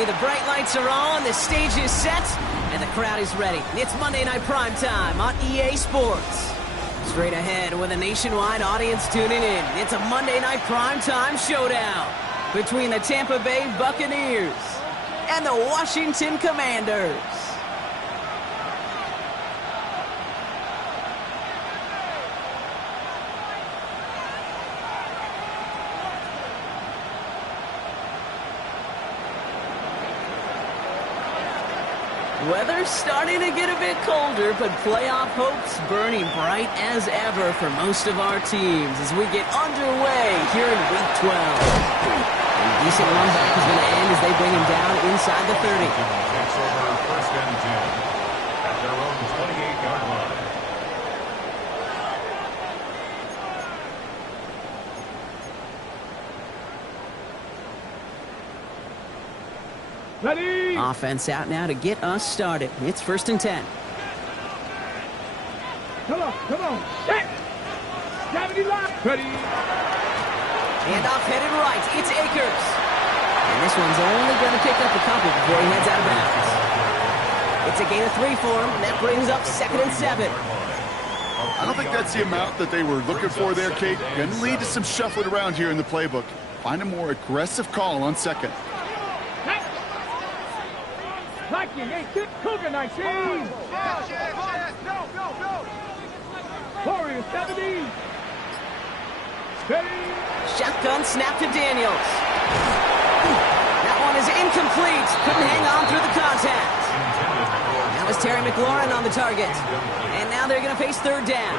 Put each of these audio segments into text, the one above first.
everybody. The bright lights are on, the stage is set, and the crowd is ready. It's Monday Night Primetime on EA Sports. Straight ahead with a nationwide audience tuning in. It's a Monday Night Primetime showdown between the Tampa Bay Buccaneers and the Washington Commanders. Weather's starting to get a bit colder, but playoff hopes burning bright as ever for most of our teams as we get underway here in Week 12. A decent run back is going to end as they bring him down inside the 30. Takes over first and 10 at their own 28-yard line. Ready! Offense out now to get us started. It's first and 10. Come on. Set! Gravity lock! Ready! Handoff headed right. It's Akers. And this one's only going to pick up a couple before he heads out of bounds. It's a gain of 3 for him, and that brings up second and 7. I don't think that's the amount that they were looking for there, Kate. Going to lead to some shuffling around here in the playbook. Find a more aggressive call on second. Cougar 19. Warrior 70. Steady. Shotgun snap to Daniels. That one is incomplete. Couldn't hang on through the contact. Now it's Terry McLaurin on the target. And now they're going to face third down.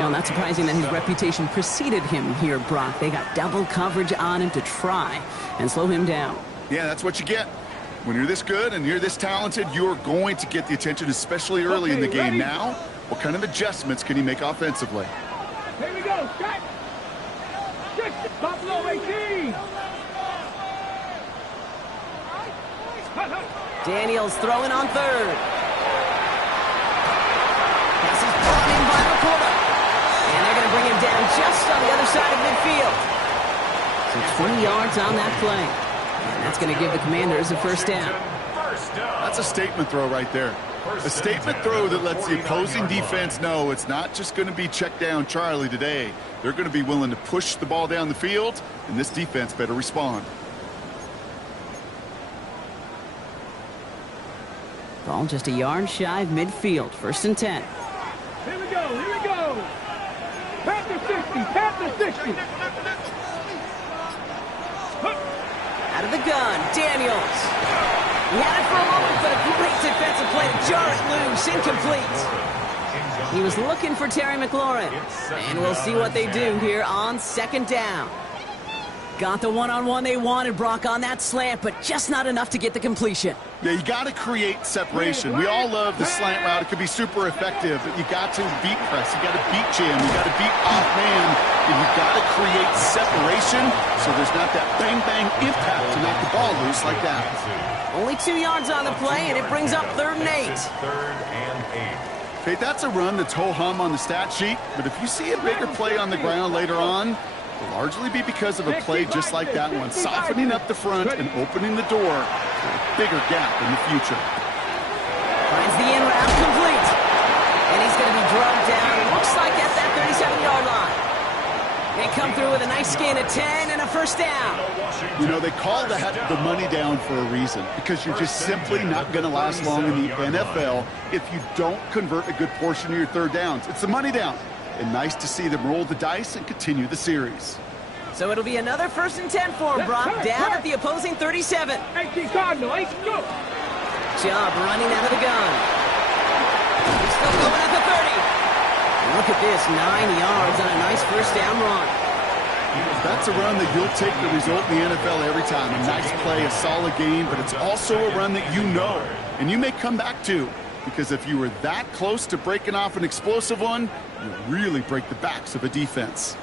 No, not surprising that his reputation preceded him here, Brock. They got double coverage on him to try and slow him down. Yeah, that's what you get. When you're this good and you're this talented, you're going to get the attention, especially early in the game. Ready? Now, what kind of adjustments can he make offensively? Here we go. Shot. Buffalo 18. Daniels throwing on third. Pass is brought in by Laporta. And they're going to bring him down just on the other side of midfield. So 20 yards on that play. And that's going to give the Commanders a first down. That's a statement throw right there. A statement throw that lets the opposing defense know it's not just going to be check down Charlie today. They're going to be willing to push the ball down the field, and this defense better respond. Ball just a yard shy of midfield. First and 10. Here we go. Panther 60. Out of the gun, Daniels. He had it for a moment, but a great defensive play to jar it loose, incomplete. He was looking for Terry McLaurin, and we'll see what they do here on second down. Got the one-on-one they wanted, Brock, on that slant, but just not enough to get the completion. Yeah, you got to create separation. We all love the slant route. It can be super effective, but you got to beat press. You got to beat jam. You got to beat off man, and you got to create separation so there's not that bang-bang impact to knock the ball loose like that. Only 2 yards on the play, and it brings up third and 8. Third and 8. Okay, that's a run that's ho-hum on the stat sheet, but if you see a bigger play on the ground later on, it'll largely be because of a play just like that one, softening up the front and opening the door for a bigger gap in the future. Finds the in route complete. And he's going to be drugged down, looks like at that 37-yard line. They come through with a nice gain of 10 and a first down. You know, they call that the money down for a reason, because you're just simply not going to last long in the NFL if you don't convert a good portion of your third downs. It's the money down. And nice to see them roll the dice and continue the series. So it'll be another first and 10 for him, Brock, down at the opposing 37. 18 Cardinal, 8 go. Chubb running out of the gun. He's still going at the 30. And look at this, 9 yards on a nice first down run. That's a run that you'll take the result in the NFL every time. A nice play, a solid game, but it's also a run that you know, and you may come back to. Because if you were that close to breaking off an explosive one, you really break the backs of a defense.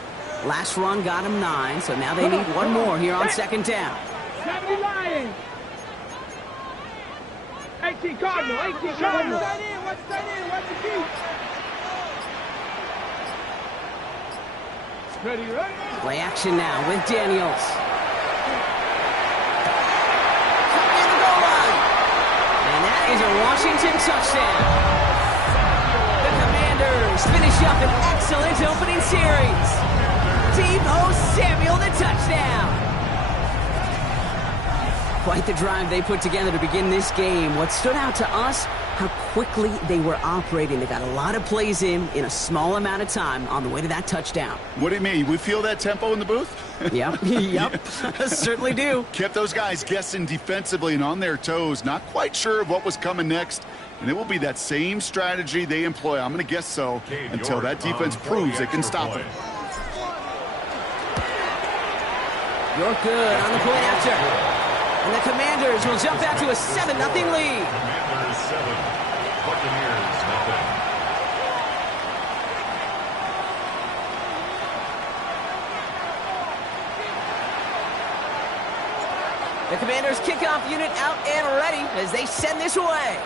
Last run got him 9, so now they need one more here on second down. 70 Lions. 18 Cardinal, 18 Cardinal. Watch the key. Ready. Play action now with Daniels. Washington touchdown. The Commanders finish up an excellent opening series. Deebo Samuel, the touchdown. Quite the drive they put together to begin this game. What stood out to us, how quickly they were operating. They got a lot of plays in a small amount of time on the way to that touchdown. What do you mean? We feel that tempo in the booth? Yep, certainly do. Kept those guys guessing defensively and on their toes, not quite sure of what was coming next. And it will be that same strategy they employ, I'm going to guess so, until that defense proves they can stop them. You're good on the play after. And the Commanders will jump out to a 7-0 lead. Commanders 7, Buccaneers nothing. The Commanders kickoff unit out and ready as they send this away.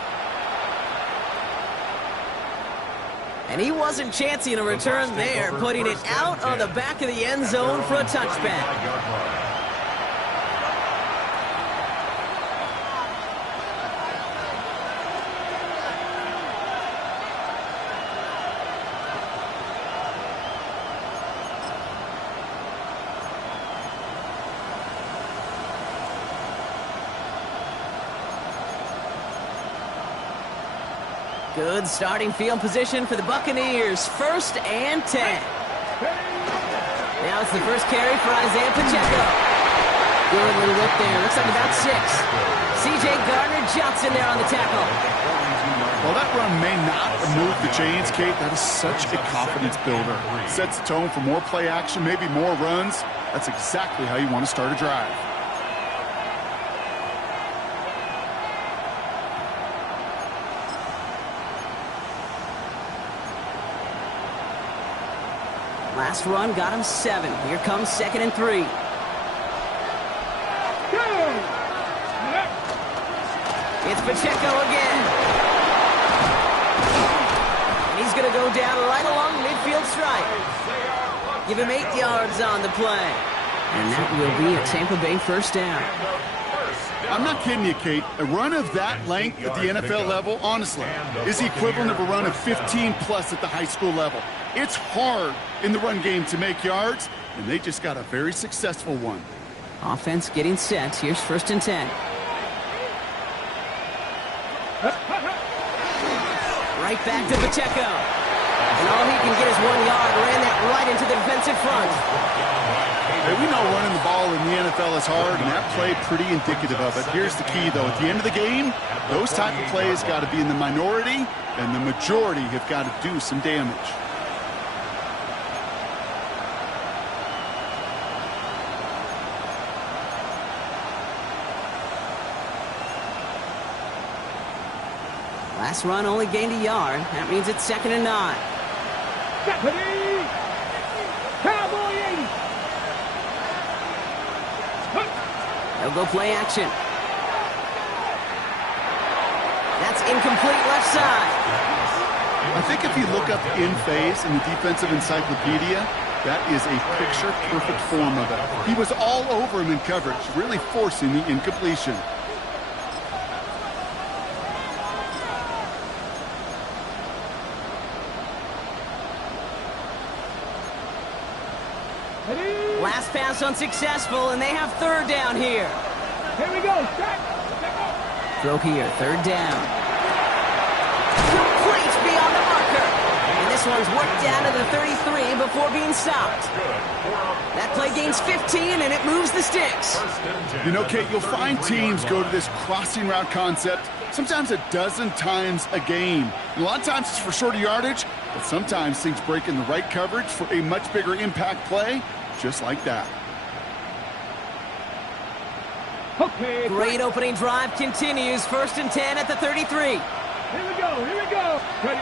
And he wasn't chancing a return there, putting it out on the back of the end zone for a touchback. Good starting field position for the Buccaneers. 1st and 10. Now it's the first carry for Isaiah Pacheco. Good little whip there. Looks like about 6. C.J. Gardner-Johnson there on the tackle. Well, that run may not remove the chains, Kate. That is such a confidence builder. Sets the tone for more play action, maybe more runs. That's exactly how you want to start a drive. Last run got him 7. Here comes 2nd and 3. It's Pacheco again. And he's going to go down right along the midfield stripe. Give him 8 yards on the play. And that will be a Tampa Bay 1st down. I'm not kidding you, Kate. A run of that length at the NFL level, honestly, is the equivalent of a run of 15-plus at the high school level. It's hard in the run game to make yards, and they just got a very successful one. Offense getting set. Here's 1st and 10. Right back to Pacheco. And all he can get is 1 yard. Ran that right into the defensive front. Hey, we know running the ball in the NFL is hard, and that play pretty indicative of it. Here's the key, though. At the end of the game, those type of plays got to be in the minority, and the majority have got to do some damage. Last run only gained a yard. That means it's 2nd and 9. Deputy! Cowboy 80! They'll go play action. That's incomplete left side. I think if you look up in phase in the defensive encyclopedia, that is a picture-perfect form of it. He was all over him in coverage, really forcing the incompletion. Last pass unsuccessful, and they have 3rd down here. Here we go. Throw here, 3rd down. Complete beyond the marker. And this one's worked down to the 33 before being stopped. That play gains 15, and it moves the sticks. You know, Kate, you'll find teams go to this crossing route concept sometimes a dozen times a game. And a lot of times it's for shorter yardage, but sometimes things break in the right coverage for a much bigger impact play, just like that. Okay. Great opening drive continues. 1st and 10 at the 33. Here we go. Ready.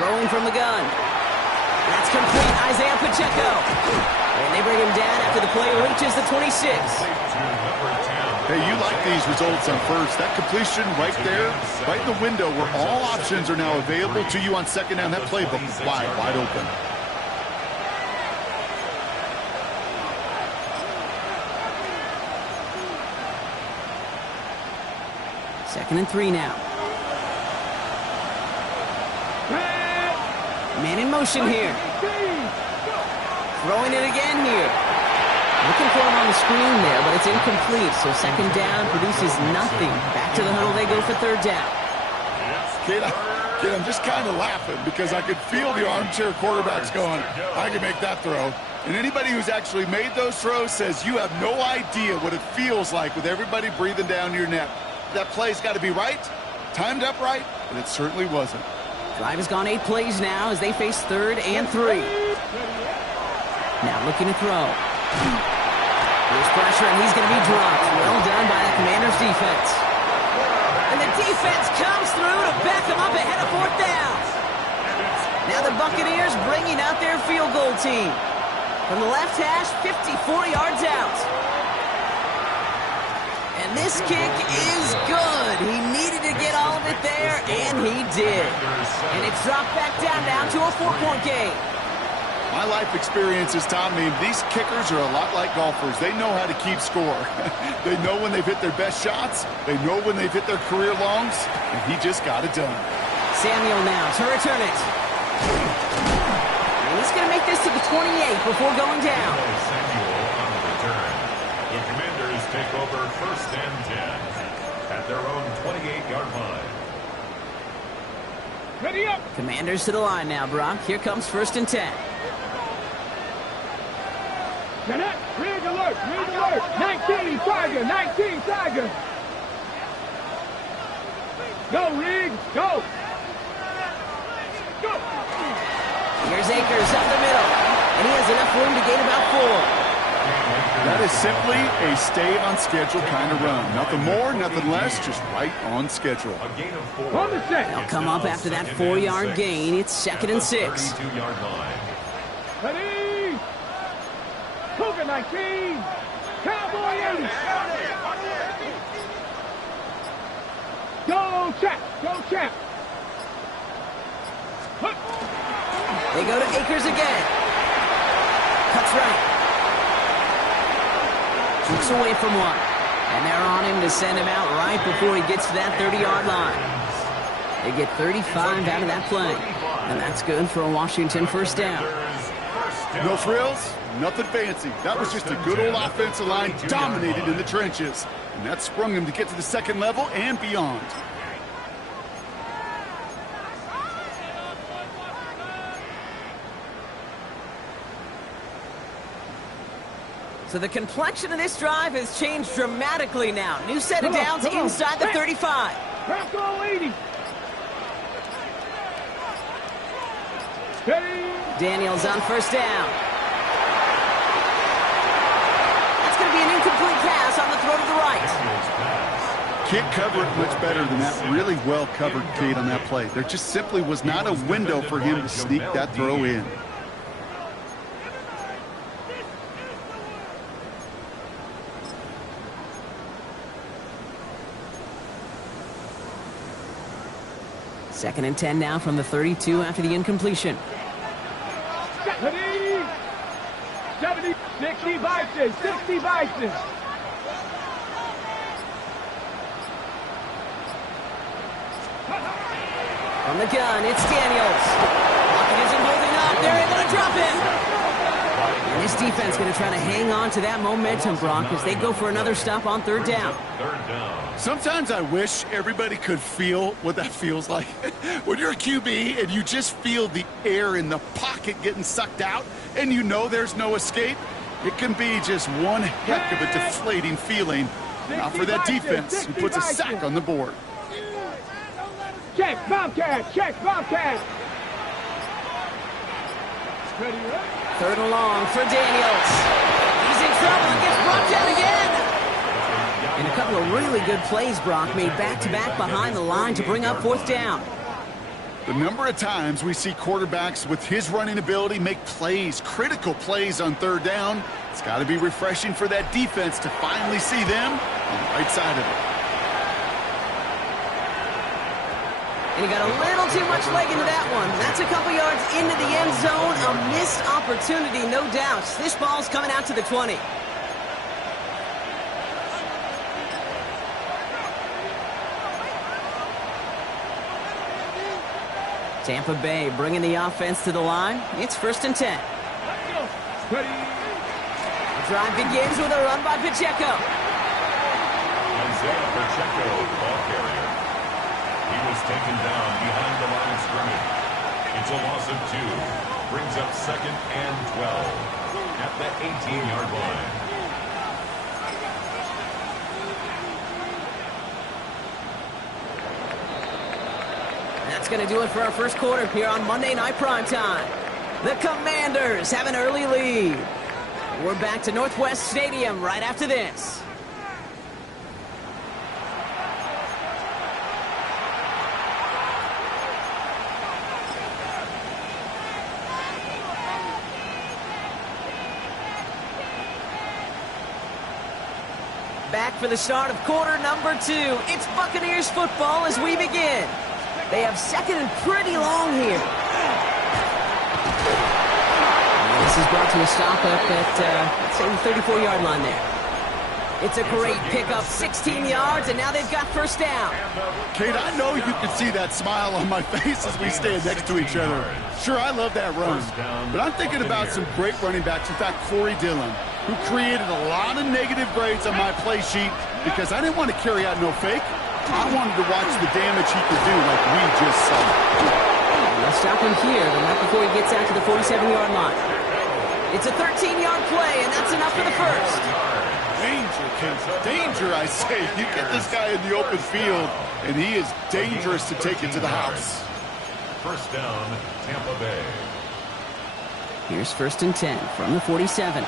Throwing from the gun. That's complete. Isaiah Pacheco. And they bring him down after the play reaches the 26. Hey, you like these results on first. That completion right there, right in the window where all options are now available to you on 2nd down. That playbook is wide open. 2nd and 3 now. Man in motion here. Throwing it again here. Looking for him on the screen there, but it's incomplete. So second down produces nothing. Back to the huddle they go for third down. Kid, I'm just kind of laughing because I could feel the armchair quarterbacks going, I can make that throw. And anybody who's actually made those throws says you have no idea what it feels like with everybody breathing down your neck. That play's got to be right, timed up right, and it certainly wasn't. Drive has gone 8 plays now as they face 3rd and 3. Now looking to throw. There's pressure, and he's going to be dropped. Well done by the Commanders' defense. And the defense comes through to back them up ahead of 4th down. Now the Buccaneers bringing out their field goal team. From the left hash, 54 yards out. And this kick is good. He needed to get all of it there, and he did. And it's dropped back down to a 4-point game. My life experience has taught me these kickers are a lot like golfers. They know how to keep score. They know when they've hit their best shots. They know when they've hit their career longs, and he just got it done. Samuel now to return it. And he's going to make this to the 28 before going down. Samuel on the return. The Commanders take over 1st and 10 at their own 28-yard line. Ready up. Commanders to the line now, Brock. Here comes 1st and 10. Rig alert, 19, Tiger, 19, Tiger. Go, Rig, go. Go. Here's Akers up the middle, and he has enough room to gain about 4. That is simply a stay on schedule kind of run. Nothing more, nothing less, just right on schedule. A gain of 4. On the set. They'll come up after that 4-yard gain. It's 2nd and 6. 32-yard line. Ready. Cougar 19. Cowboy 80. Go, Chap. Go, Chap. They go to Akers again. Cuts right. Looks away from one. And they're on him to send him out right before he gets to that 30-yard line. They get 35 out of that play. And that's good for a Washington 1st down. No frills, nothing fancy. That was just a good old offensive line dominated in the trenches. And that sprung him to get to the 2nd level and beyond. So the complexion of this drive has changed dramatically now. New set of downs inside the 35. Bronco 80. Ready. Daniels on 1st down. That's going to be an incomplete pass on the throw to the right. Can't cover it much better than that. Really well covered, Kate, on that play. There just simply was not a window for him to sneak that throw in. Second and 10 now from the 32 after the incompletion. 70, 60 Bison, 60 Bison. From the gun, it's Daniels. Pocket isn't holding up. They're able to drop him. And this defense going to try to hang on to that momentum, Brock, as they go for another stop on 3rd down. Sometimes I wish everybody could feel what that feels like. When you're a QB and you just feel the air in the pocket getting sucked out and you know there's no escape, it can be just one heck of a deflating feeling. Now for that defense who puts a sack on the board. Check, Bobcat, check, Bobcat. 3rd and long for Daniels. He's in trouble and gets brought down again. And a couple of really good plays, Brock, made back-to-back behind the line to bring up 4th down. The number of times we see quarterbacks with his running ability make plays, critical plays on 3rd down, it's got to be refreshing for that defense to finally see them on the right side of it. And he got a little too much leg into that one. That's a couple yards into the end zone. A missed opportunity, no doubt. This ball's coming out to the 20. Tampa Bay bringing the offense to the line. It's 1st and 10. The drive begins with a run by Pacheco. Isaiah Pacheco, ball carrier. He was taken down behind the line of scrimmage. It's a loss of 2. Brings up 2nd and 12 at the 18-yard line. That's going to do it for our first quarter here on Monday Night Primetime. The Commanders have an early lead. We're back to Northwest Stadium right after this. Back for the start of quarter number 2. It's Buccaneers football as we begin. They have 2nd and pretty long here. This is brought to a stop up at, let's say, the 34-yard line there. It's a great pickup, 16 yards, and now they've got 1st down. Kate, I know you can see that smile on my face as we stand next to each other. Sure, I love that run, but I'm thinking about some great running backs. In fact, Corey Dillon, who created a lot of negative grades on my play sheet because I didn't want to carry out no fake. I wanted to watch the damage he could do like we just saw. They'll stop him here, but not before he gets out to the 47-yard line. It's a 13-yard play, and that's enough for the 1st. Danger, Kate. Danger, I say. You get this guy in the open field, and he is dangerous to take it to the house. 1st down, Tampa Bay. Here's 1st and 10 from the 47.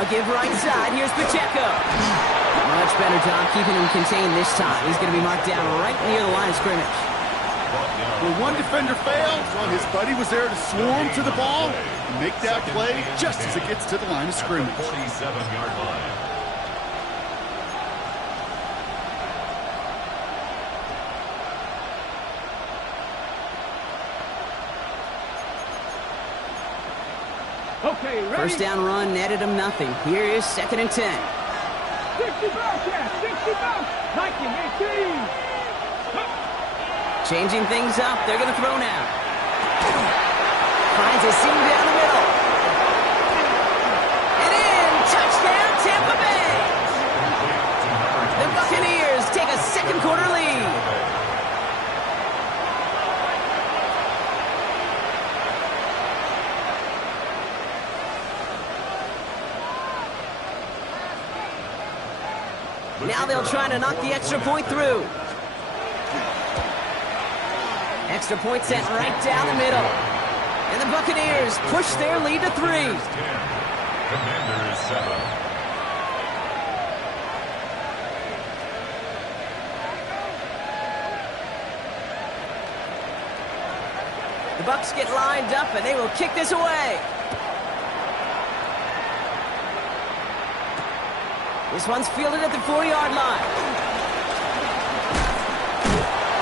A give right side. Here's Pacheco. Much better job keeping him contained this time. He's going to be marked down right near the line of scrimmage. When one defender failed, his buddy was there to swarm to the ball and make that play just as it gets to the line of scrimmage. 47-yard line. Okay, ready? 1st down run netted him nothing. Here is 2nd and 10. 60 back, 60 back. 19, 18. Changing things up. They're going to throw now. Finds a seam down the middle. And in. Touchdown, Tampa Bay. The Buccaneers take a 2nd quarter lead. Now they'll try to knock the extra point through. Extra point sent right down the middle. And the Buccaneers push their lead to 3. Commanders 7. The Bucs get lined up and they will kick this away. This one's fielded at the 4-yard line.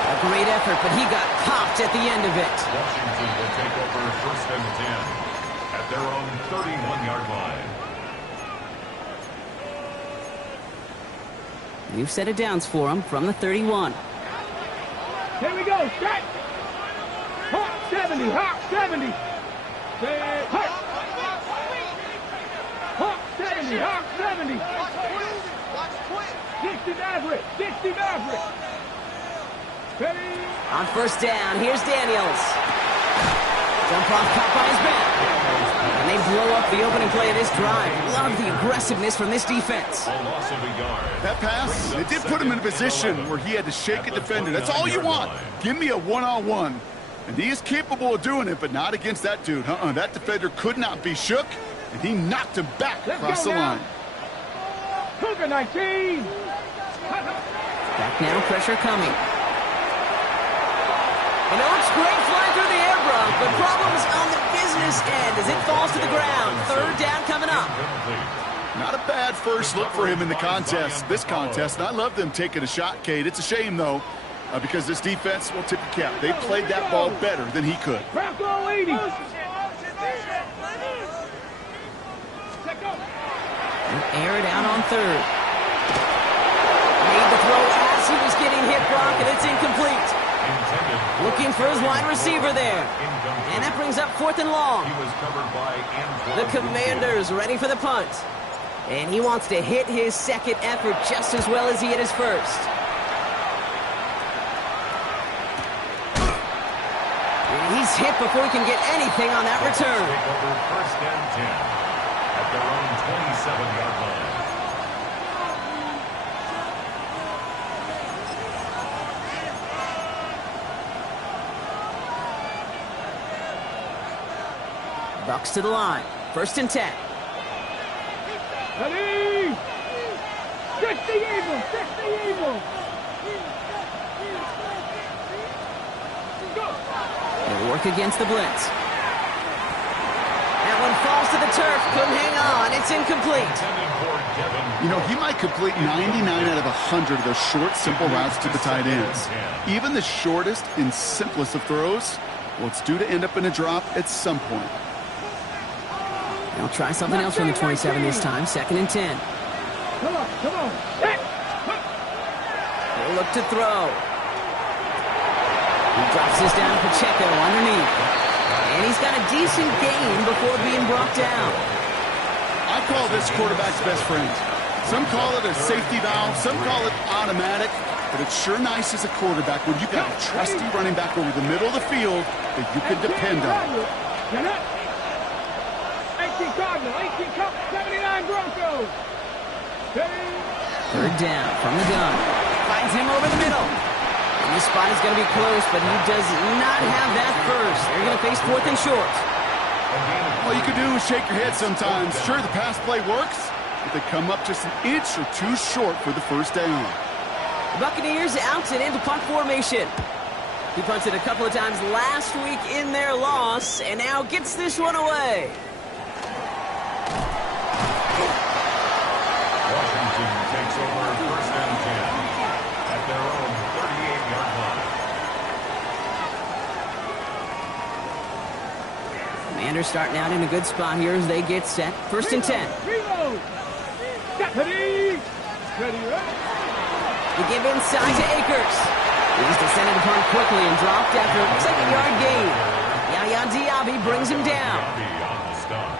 A great effort, but he got popped at the end of it. Washington will take over 1st and 10 at their own 31-yard line. New set of downs for him from the 31. Here we go, set. Hawk 70, Hawk 70. Hawk. Hawk 70, Hawk 70. 60 Maverick, 60 Maverick. Ready? On 1st down, here's Daniels. Jump off caught by his back. And they blow up the opening play of this drive. Love the aggressiveness from this defense. A loss of a yard. That pass, it did put him in a position where he had to shake a defender. That's all you want. Give me a one-on-one. And he is capable of doing it, but not against that dude. That defender could not be shook, and he knocked him back across the line. Cougar 19. Back now, pressure coming. And it looks great flying through the air, Brock, but problems on the business end as it falls to the ground. 3rd down coming up. Not a bad first look for him in the this contest. And I love them taking a shot, Kate. It's a shame, though, because this defense will tip the cap. They played that ball better than he could. Bronco 80. Air it out on 3rd. Made the throw as he was clean hit block, and it's incomplete. Looking for his wide receiver there. And that brings up 4th and long. The Commanders ready for the punt. And he wants to hit his second effort just as well as he hit his first. And he's hit before he can get anything on that return. First and 10 at their own 27-yard line. Bucks to the line. 1st and 10. Ready! Stretch the eagle! Stretch the eagle! Go! They'll work against the blitz. That one falls to the turf. Couldn't hang on. It's incomplete. You know, he might complete 99 out of 100 of those short, simple routes to the tight ends. Even the shortest and simplest of throws, well, it's due to end up in a drop at some point. They'll try something else from the 27 this time. 2nd and 10. Come on, come on. Set. They'll look to throw. He drops this down to Pacheco underneath. And he's got a decent gain before being brought down. I call this quarterback's best friend. Some call it a safety valve, some call it automatic, but it's sure nice as a quarterback when you've got a trusty running back over the middle of the field that you can depend on. 18 Cardinal, 18 Cup, 79 Broncos. 3rd down from the gun. Finds him over the middle. And this spot is going to be close, but he does not have that first. They're going to face 4th and short. All you can do is shake your head sometimes. Sure, the pass play works, but they come up just an inch or two short for the 1st down. The Buccaneers out and into punt formation. He punted a couple of times last week in their loss, and now gets this one away. Washington takes over 1st and 10 at their own 38-yard line. Commanders starting out in a good spot here as they get set. 1st and 10. Reload. Ready. Ready, ready. We give inside to Akers. He's descended upon quickly and dropped after it looks like a yard gain. Yaya Diaby brings him down.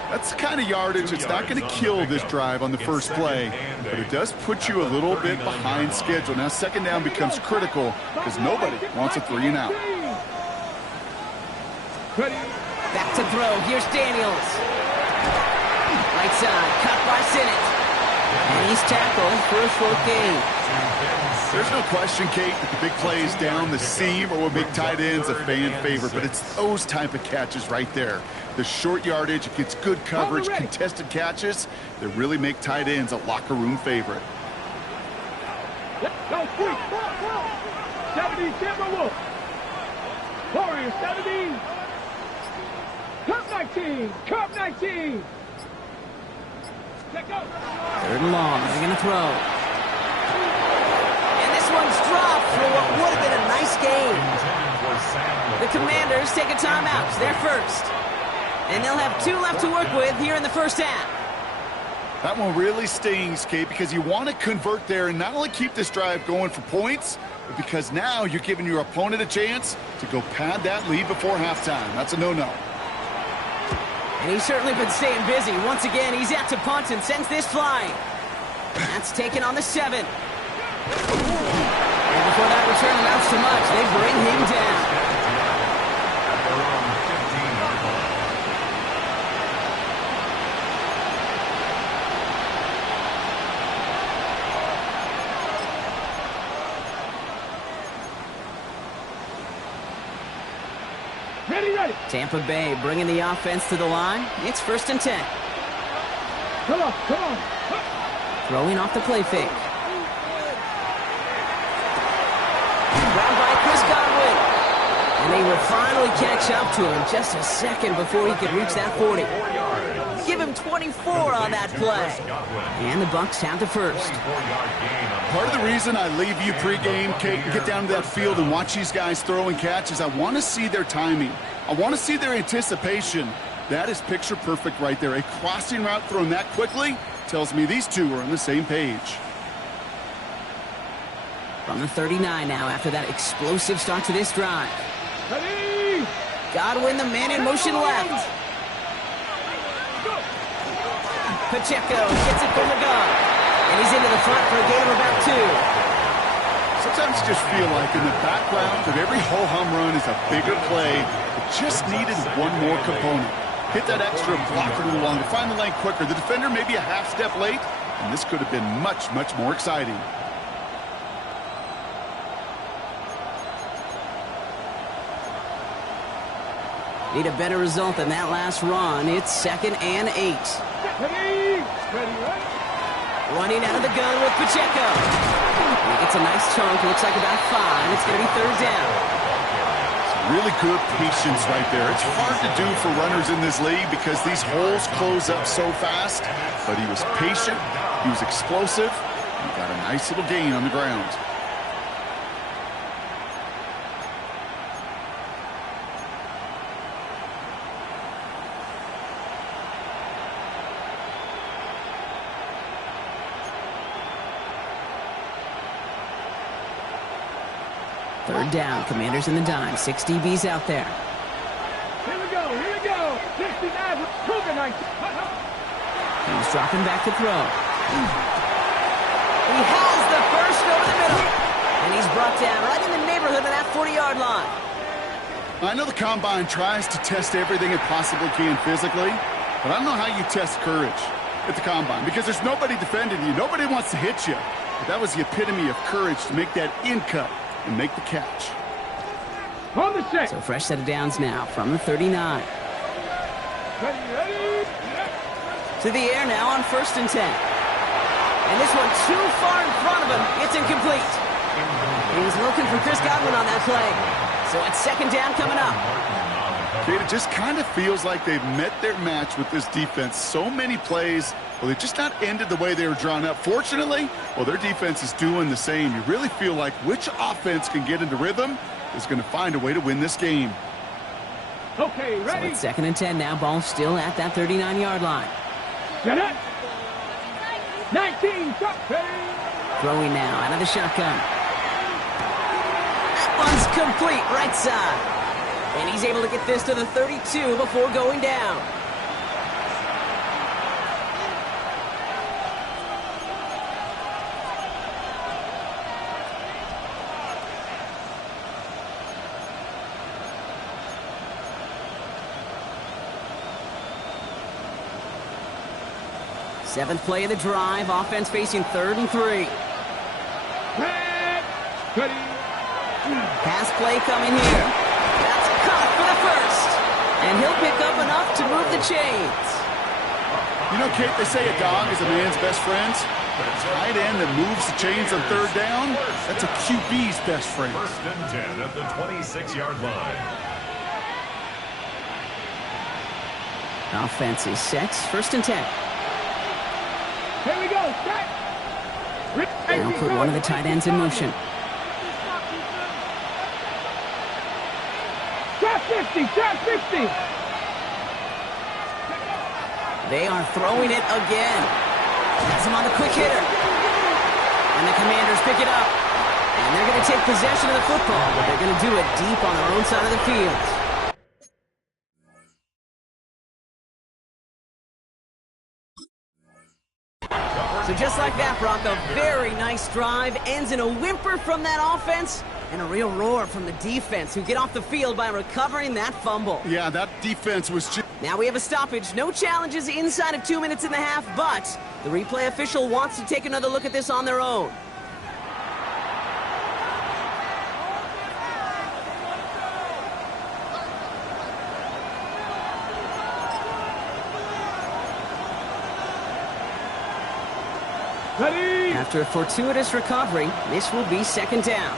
That's the kind of yardage that's not going to kill this drive on the first play, but it does put you a little bit behind schedule. Now 2nd down becomes critical because nobody wants a 3 and out. Back to throw. Here's Daniels. Right side, cut by Sinnott. And he's tackled for a short gain. There's no question, Kate, that the big plays down the seam or will make tight ends a fan favorite, but it's those type of catches right there. The short yardage, it gets good coverage, contested catches that really make tight ends a locker room favorite. Go quick. 70 Timberwolves. Warriors 70. Cup 19. Cup 19. Check out. 3rd and long. They're going to throw. And this one's dropped for what would have been a nice game. The Commanders take a timeout. They're first. And they'll have 2 left to work with here in the 1st half. That one really stings, Kate, because you want to convert there and not only keep this drive going for points, but because now you're giving your opponent a chance to go pad that lead before halftime. That's a no-no. And he's certainly been staying busy. Once again, he's out to punt and sends this flying. That's taken on the 7. And before that return amounts to much, they bring him down. At their own 15-yard line. Ready, ready. Tampa Bay bringing the offense to the line. It's 1st and 10. Come on, come on. Throwing off the play fake. Round by Chris Godwin. And they will finally catch up to him just a second before he could reach that 40. Give him 24 on that play. And the Bucks have the first. Part of the reason I leave you pregame, Kate, and get down to that field and watch these guys throw and catch is I want to see their timing. I want to see their anticipation. That is picture perfect right there. A crossing route thrown that quickly tells me these two are on the same page. From the 39 now after that explosive start to this drive. Ready. Godwin, the man in motion left. Pacheco gets it from the gun. And he's into the front for a gain of about 2. Sometimes you just feel like in the background of every ho-hum run is a bigger play. It just needed one more component. Hit that extra block a little longer, find the lane quicker. The defender maybe a half step late, and this could have been much, much more exciting. Need a better result than that last run. It's 2nd and 8. Ready. Ready. Running out of the gun with Pacheco. He gets a nice chunk. Looks like about 5. It's going to be 3rd down. Really good patience right there. It's hard to do for runners in this league because these holes close up so fast. But he was patient. He was explosive. He got a nice little gain on the ground. Third down. Commanders in the dime. 6 DBs out there. Here we go. Here we go. 69. Cougar night. He's dropping back to throw. He has the first over the middle. And he's brought down right in the neighborhood of that 40-yard line. I know the Combine tries to test everything it possibly can physically, but I don't know how you test courage at the Combine because there's nobody defending you. Nobody wants to hit you. But that was the epitome of courage to make that in cut and make the catch. On the set. So fresh set of downs now from the 39. Ready. To the air now on 1st and 10. And this one too far in front of him. It's incomplete. He was looking for Chris Godwin on that play. So it's 2nd down coming up. Kate, it just kind of feels like they've met their match with this defense. So many plays, well, they just not ended the way they were drawn up. Fortunately, well, their defense is doing the same. You really feel like which offense can get into rhythm is going to find a way to win this game. Okay, So ready. it's 2nd and 10 now. Ball still at that 39-yard line. Set it. 19. Stop. Ready. Throwing now out of the shotgun. That one's complete right side. And he's able to get this to the 32 before going down. Seventh play of the drive. Offense facing 3rd and 3. Ready. Pass play coming here. That's caught for the first. And he'll pick up enough to move the chains. You know, Kate, they say a dog is a man's best friend. But a tight end that moves the chains on 3rd down, that's a QB's best friend. 1st and 10 at the 26-yard line. Offense is set. 1st and 10. Here we go. Set. They'll put one of the tight ends in motion. Trap 50. Trap 50. They are throwing it again. Has him on the quick hitter. And the Commanders pick it up. And they're going to take possession of the football, but they're going to do it deep on their own side of the field. So just like that, Brock, a very nice drive ends in a whimper from that offense and a real roar from the defense, who get off the field by recovering that fumble. Yeah, that defense was just... Now we have a stoppage. No challenges inside of 2 minutes and a half, but the replay official wants to take another look at this on their own. Ready. After a fortuitous recovery, this will be 2nd down.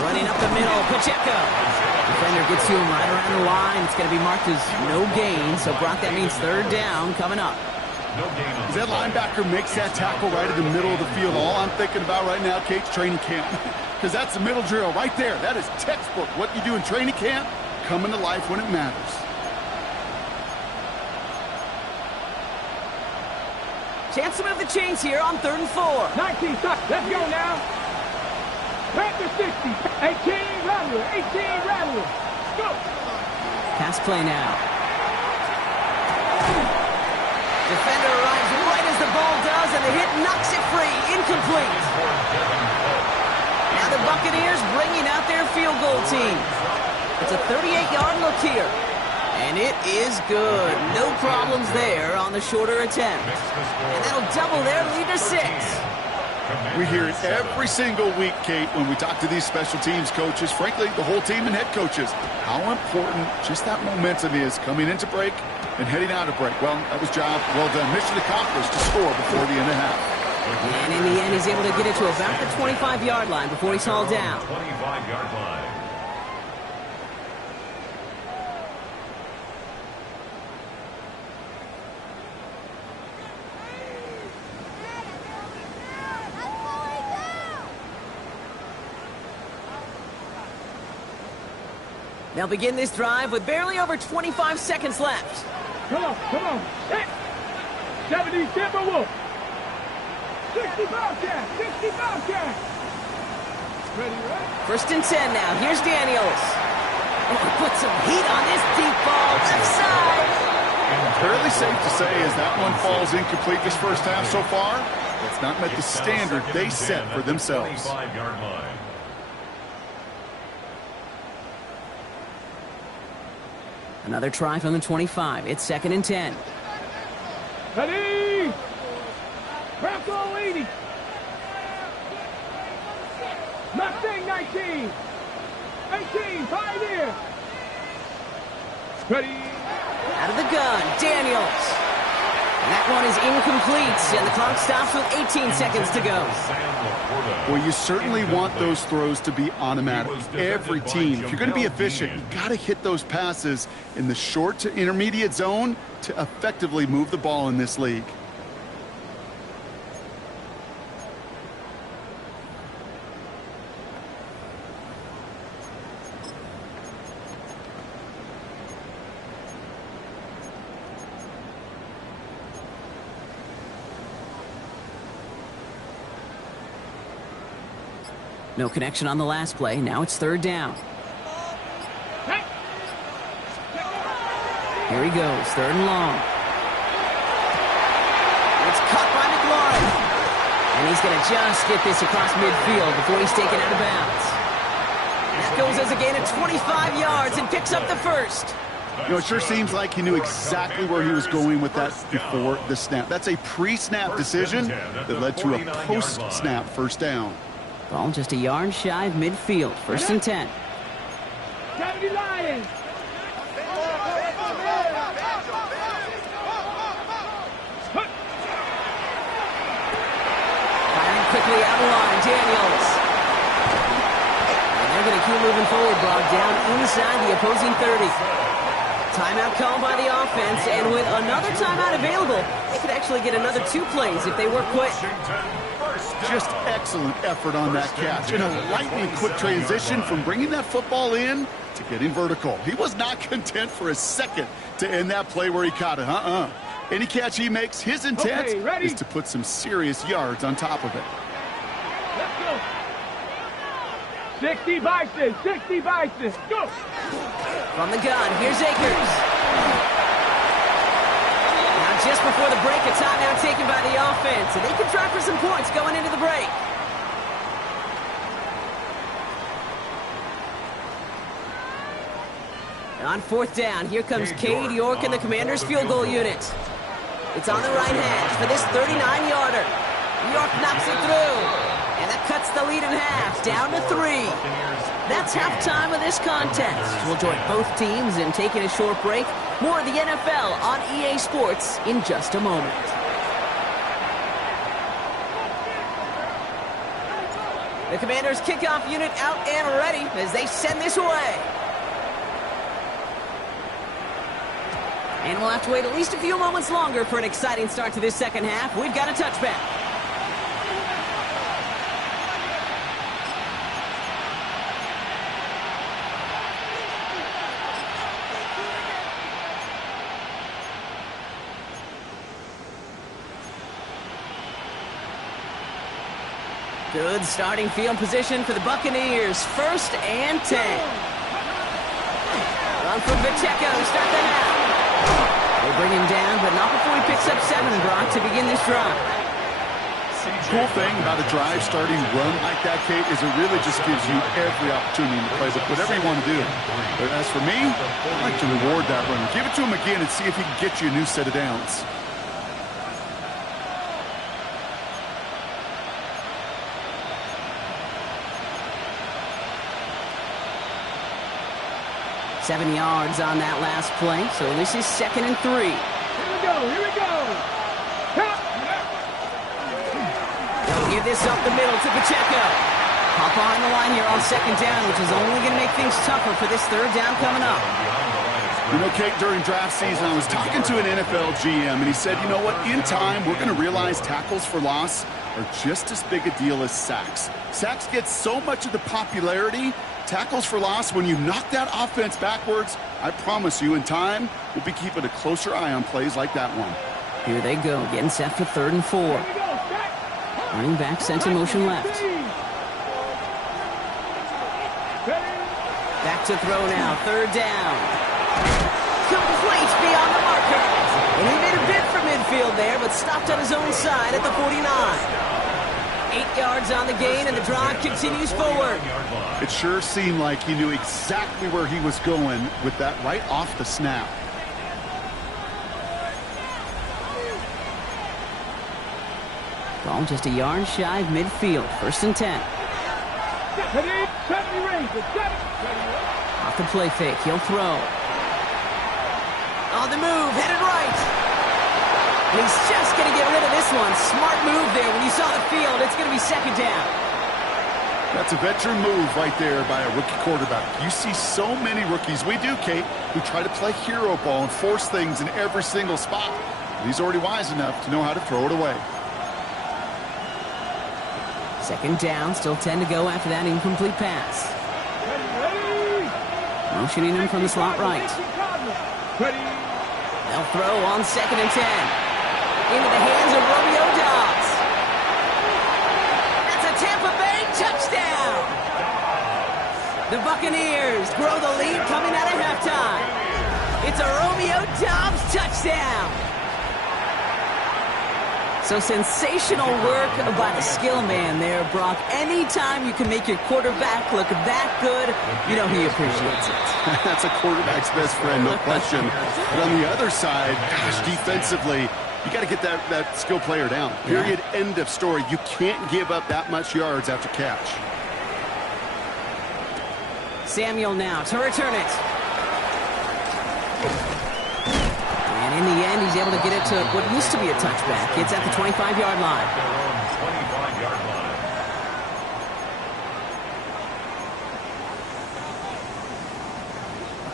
Running up the middle, Pacheco. Defender gets to him right around the line. It's going to be marked as no gain, so Brock, that means 3rd down coming up. As that linebacker makes that tackle right in the middle of the field, all I'm thinking about right now, Kate's training camp. Because that's the middle drill right there. That is textbook. What you do in training camp, coming to life when it matters. Chance to move the chains here on 3rd and 4. 19, stop. Let's go now. Panther 60. 18, Rattler. 18, Rattler. Go. Pass play now. Defender arrives right as the ball does, and the hit knocks it free. Incomplete. Now the Buccaneers bringing out their field goal team. It's a 38-yard look here. And it is good. No problems there on the shorter attempt. And that'll double their lead to 6. We hear it every single week, Kate, when we talk to these special teams coaches, frankly, the whole team and head coaches, how important just that momentum is coming into break and heading out of break. Well, that was job well done. Mission accomplished to score before the end of half. And in the end, he's able to get it to about the 25-yard line before he's hauled down. 25-yard line. They'll begin this drive with barely over 25 seconds left. Come on, come on. Hit. 70 Timberwolf. 60 Bobcat. 60 Bobcat. Ready, right? 1st and 10 now. Here's Daniels. Oh, put some heat on this deep ball. Left side. Fairly safe to say as that one falls incomplete this first half so far, it's not met the standard they set for themselves. 25-yard line. Another try from the 25. It's 2nd and 10. Ready. Bronco 80. Mustang 19. 18, Pioneer. Ready. Out of the gun, Daniels. And that one is incomplete, and the clock stops with 18 seconds to go. Well, you certainly want those throws to be automatic. Every team, if you're going to be efficient, you got to hit those passes in the short to intermediate zone to effectively move the ball in this league. No connection on the last play. Now it's 3rd down. Here he goes, 3rd and long. It's caught by McLaurin. And he's going to just get this across midfield before he's taken out of bounds. That goes as a gain of 25 yards and picks up the 1st. You know, it sure seems like he knew exactly where he was going with that before the snap. That's a pre-snap decision that led to a post-snap 1st down. Ball just a yard shy of midfield. 1st and 10. 70 Lions. Firing quickly out of line, Daniels. And they're going to keep moving forward, Bob, down inside the opposing 30. Timeout called by the offense, and with another timeout available, they could actually get another 2 plays if they work quick. Just excellent effort on that catch. And a lightning quick transition from bringing that football in to getting vertical. He was not content for a second to end that play where he caught it. Any catch he makes, his intent is to put some serious yards on top of it. Let's go. 60 Bison. 60 Bison. Go. From the gun, here's Akers. Just before the break, a timeout taken by the offense, and they can try for some points going into the break. And on 4th down, here comes Cade York and the Commanders' field goal unit. It's on the right hash for this 39-yarder. York knocks it through, and that cuts the lead in half, down to 3. That's halftime of this contest. We'll join both teams in taking a short break. More of the NFL on EA Sports in just a moment. The Commanders' kickoff unit out and ready as they send this away. And we'll have to wait at least a few moments longer for an exciting start to this 2nd half. We've got a touchback. Good starting field position for the Buccaneers. 1st and 10. Run from Pacheco to start them out. They bring him down, but not before he picks up 7, Brock, to begin this drive. Cool thing about a drive starting run like that, Kate, is it really just gives you every opportunity to play with whatever you want to do. But as for me, I like to reward that runner. Give it to him again and see if he can get you a new set of downs. $7 yards on that last play, so this is 2nd and 3. Here we go, here we go. They'll give this up the middle to Pacheco. Hop on the line here on 2nd down, which is only going to make things tougher for this 3rd down coming up. You know, Kate, during draft season, I was talking to an NFL GM, and he said, you know what, in time, we're going to realize tackles for loss are just as big a deal as sacks. Sacks get so much of the popularity. Tackles for loss, when you knock that offense backwards, I promise you, in time, we'll be keeping a closer eye on plays like that one. Here they go, getting set for 3rd and 4. Running back sent in motion left. Back to throw now, 3rd down. Complete beyond the marker. And he made a bid for midfield there, but stopped on his own side at the 49. 8 yards on the gain, and the drive continues forward. It sure seemed like he knew exactly where he was going with that right off the snap. Ball just a yard shy of midfield. 1st and 10. Off the play fake, he'll throw. On the move, headed right. And he's just going to get rid of this one. Smart move there. When you saw the field, it's going to be 2nd down. That's a veteran move right there by a rookie quarterback. You see so many rookies, we do, Kate, who try to play hero ball and force things in every single spot. But he's already wise enough to know how to throw it away. 2nd down, still 10 to go after that incomplete pass. Motioning him from the slot right. They'll throw on 2nd and 10. Into the hands of Romeo Dobbs. That's a Tampa Bay touchdown. The Buccaneers grow the lead coming out of halftime. It's a Romeo Dobbs touchdown. So sensational work by the skill man there, Brock. Anytime you can make your quarterback look that good, you know he appreciates it. That's a quarterback's best friend, no question. But on the other side, gosh, defensively, you got to get that skill player down. Period. Yeah. End of story. You can't give up that much yards after catch. Samuel now to return it. And in the end, he's able to get it to what used to be a touchback. It's at the 25-yard line.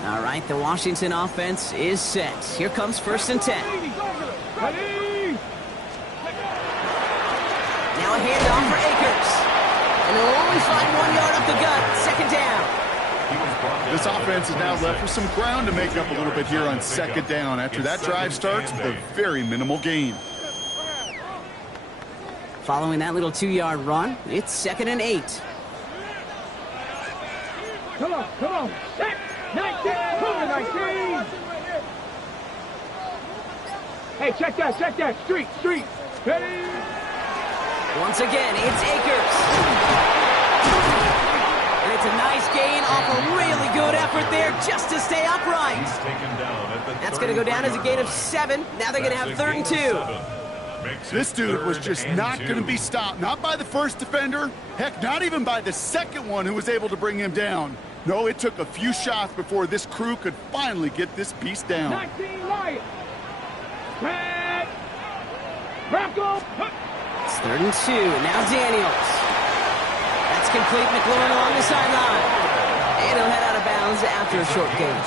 All right, the Washington offense is set. Here comes 1st and 10. Now a handoff for Akers. And they'll only find 1 yard up the gut. 2nd down. This offense is now left with some ground to make up a little bit here on 2nd down. After that drive starts with a very minimal gain. Following that little 2-yard run, it's 2nd and 8. Come on. Set. 19. 19. Hey, check that. Street. Ready? Once again, it's Akers. And it's a nice gain off a really good effort there just to stay upright. That's going to go down as a gain of 7. Now they're going to have 3rd and 2. This dude was just not going to be stopped. Not by the first defender. Heck, not even by the second one who was able to bring him down. No, it took a few shots before this crew could finally get this beast down. 19 Lions. Red. Bronco. It's 3rd and 2. Now Daniels. That's complete. McLaurin along the sideline. And he'll head out of bounds after a short gain.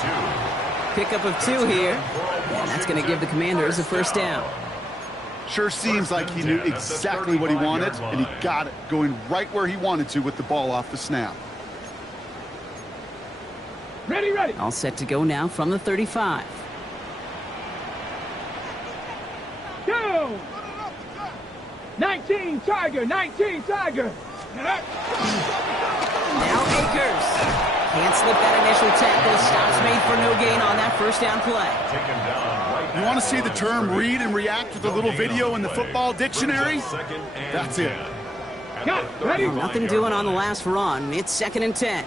Pickup of 2 here. And that's going to give the Commanders a 1st down. Sure seems like he knew exactly what he wanted, and he got it, going right where he wanted to with the ball off the snap. Ready. All set to go now from the 35. Go! 19 Tiger. Now Akers. Can't slip that initial tackle. Stops made for no gain on that first down play. You want to see the term read and react with a little video in the football dictionary? That's it. Nothing doing on the last run. It's 2nd and 10.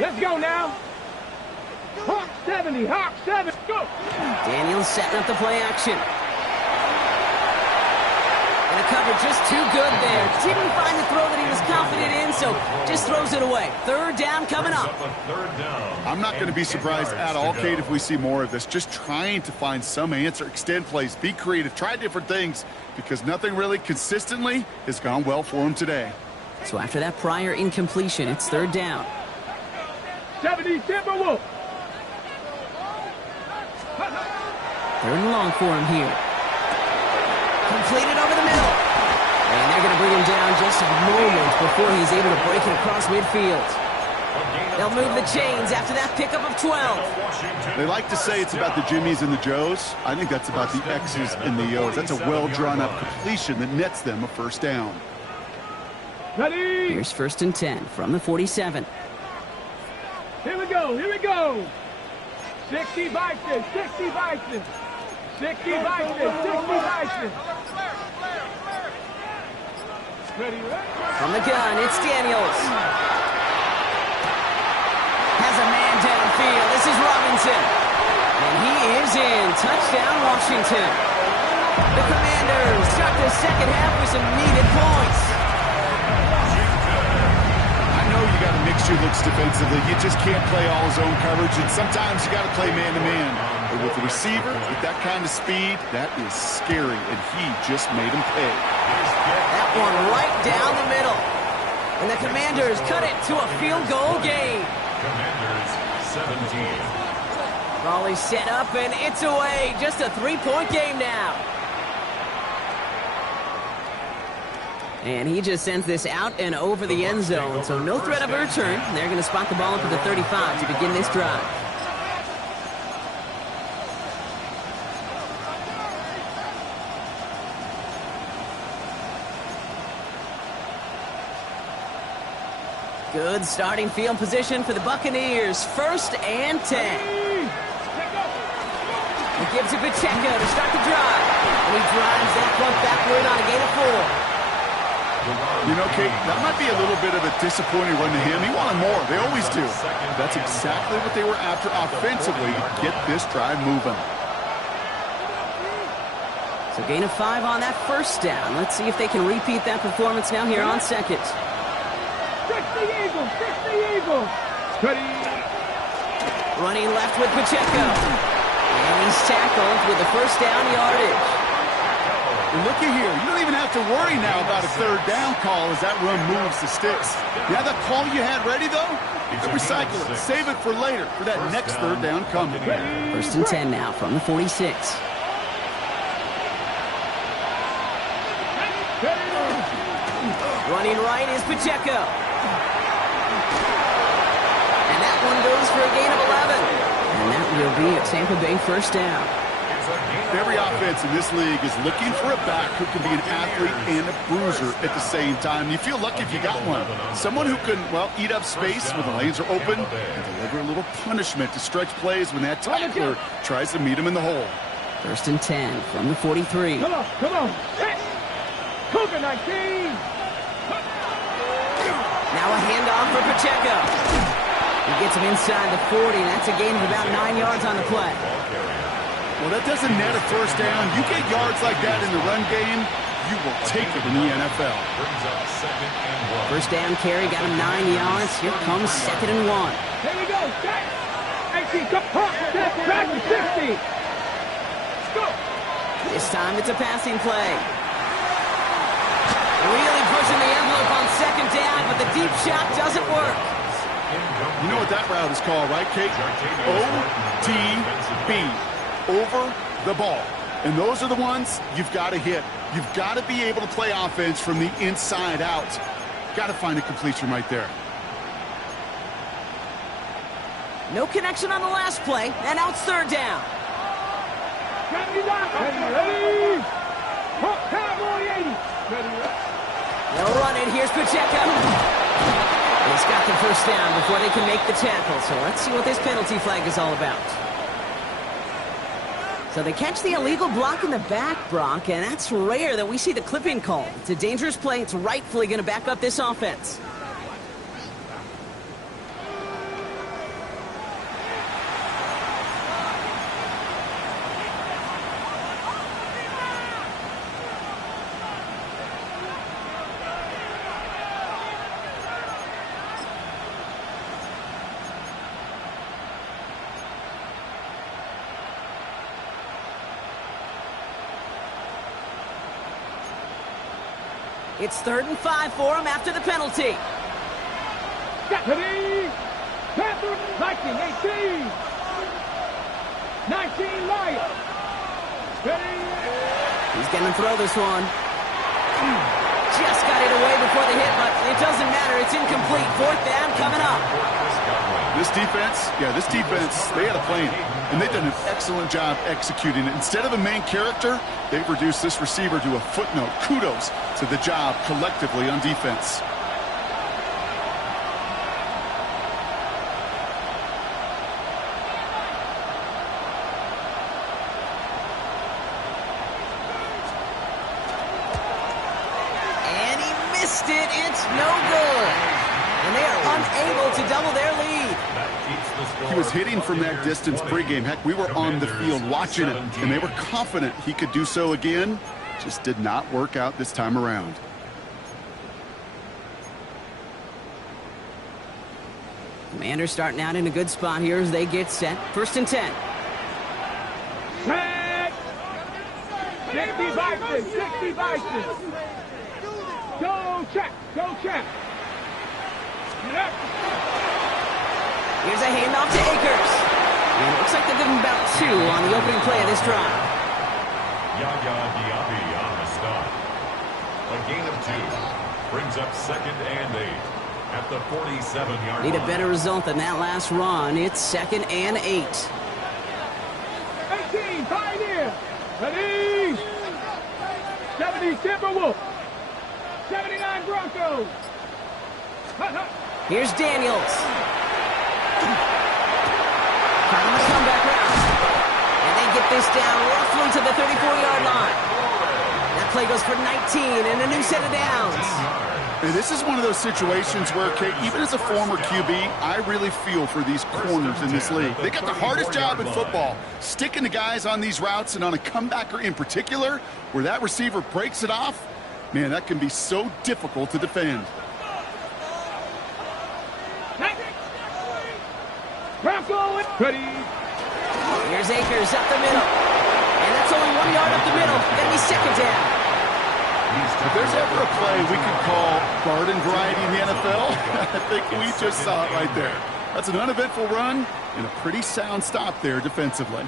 Let's go now. Hawk 70, Hawk 7, go. Daniels setting up the play action. And the cover just too good there. Didn't find the throw that he was confident in, so just throws it away. 3rd down coming up. I'm not going to be surprised at all, Kate, if we see more of this. Just trying to find some answer, extend plays, be creative, try different things, because nothing really consistently has gone well for him today. So after that prior incompletion, it's 3rd down. 70 Timberwolf. 3rd and long for him here. Completed over the middle. And they're going to bring him down just a moment before he's able to break it across midfield. They'll move the chains after that pickup of 12. They like to say it's about the Jimmies and the Joes. I think that's about the X's and the O's. That's a well-drawn-up completion that nets them a 1st down. Ready? Here's 1st and 10 from the 47. Here we go, here we go. 60 Bison, 60 Bison. 60 Bison, 60 Bison. Ready, ready? From the gun, it's Daniels. Has a man downfield. This is Robinson. And he is in. Touchdown, Washington. The Commanders start the 2nd half with some needed points. I know you got to mix your looks defensively. You just can't play all zone coverage, and sometimes you got to play man-to-man. But with the receiver, with that kind of speed, that is scary, and he just made him pay. That one right down the middle. And the Commanders cut it to a field goal game. Commanders 17. Raleigh set up, and it's away. Just a 3-point game now. And he just sends this out and over the end zone, so no threat of a return. They're going to spot the ball up at the 35 to begin this drive. Good starting field position for the Buccaneers. 1st and 10. He gives it Pacheco to start the drive. And he drives that punt backward on a gain of 4. You know, Kate, that might be a little bit of a disappointing run to him. He wanted more. They always do. That's exactly what they were after offensively to get this drive moving. So gain of 5 on that 1st down. Let's see if they can repeat that performance now here on 2nd. 60 Eagles, 60 Eagles. Ready. Running left with Pacheco. And he's tackled with the 1st down yardage. Looky here. You don't even have to worry now about a 3rd down call as that run moves the sticks. Yeah, that call you had ready, though? Recycle it. Save it for later for that next 3rd down coming. 1st and 10 now from the 46. Running right is Pacheco. And that one goes for a gain of 11. And that will be a Tampa Bay 1st down. Every offense in this league is looking for a back who can be an athlete and a bruiser at the same time. You feel lucky if you got one. Someone who can, well, eat up space when the lanes are open and deliver a little punishment to stretch plays when that tackler tries to meet him in the hole. 1st and 10 from the 43. Come on, come on. Cougar 19. Now a handoff for Pacheco. He gets him inside the 40, and that's a gain of about 9 yards on the play. Well, that doesn't net a 1st down. You get yards like that in the run game, you will take it in the NFL. 1st down carry, got him 9 yards. Here comes 2nd and 1. Here we go. 18, come on. Back to 60. Go. This time it's a passing play. Really pushing the envelope on 2nd down, but the deep shot doesn't work. You know what that route is called, right, Kate? OTB. Over the ball. And those are the ones you've got to hit. You've got to be able to play offense from the inside out. Got to find a completion right there. No connection on the last play, and now it's 3rd down. Ready. Cowboy 80. Ready. first down before they can make the tackle. So let's see what this penalty flag is all about. So they catch the illegal block in the back, Brock, and that's rare that we see the clipping call. It's a dangerous play. It's rightfully going to back up this offense. It's 3rd and 5 for him after the penalty. Ready? Panther, 19, 18. 19, Lions. Ready? He's going to throw this one. Just got it away before the hit, but it doesn't matter. It's incomplete. 4th down coming up. This defense, they had a plan, and they've done an excellent job executing it. Instead of a main character, they've reduced this receiver to a footnote. Kudos to the job collectively on defense. And he missed it. It's no good. And they are unable to double their lead. He was hitting from that distance pregame. Heck, we were on the field watching it, and they were confident he could do so again. Just did not work out this time around. Commanders starting out in a good spot here as they get set. 1st and 10. Set. 60 Vikings, 60 Vikings. Go check, go check. Yep. Here's a handoff to Akers. And it looks like they're giving about 2 on the opening play of this drive. Yaya Diaby on the stop. A gain of 2. Brings up 2nd and 8 at the 47-yard line. Need a better result than that last run. It's 2nd and 8. 18, Pioneer. Ready? 70 Timberwolves. 79 Broncos. Here's Daniels. Trying to come back round. And they get this down roughly to the 34-yard line. That play goes for 19 and a new set of downs. And this is one of those situations where, Kate, even as a former QB, I really feel for these corners in this league. They got the hardest job in football, sticking the guys on these routes and on a comebacker in particular, where that receiver breaks it off. Man, that can be so difficult to defend. Ready? Here's Akers up the middle. And that's only 1 yard up the middle. Gonna be 2nd down. If there's ever a play we could call garden variety in the NFL, I think we just saw it right there. That's an uneventful run and a pretty sound stop there defensively.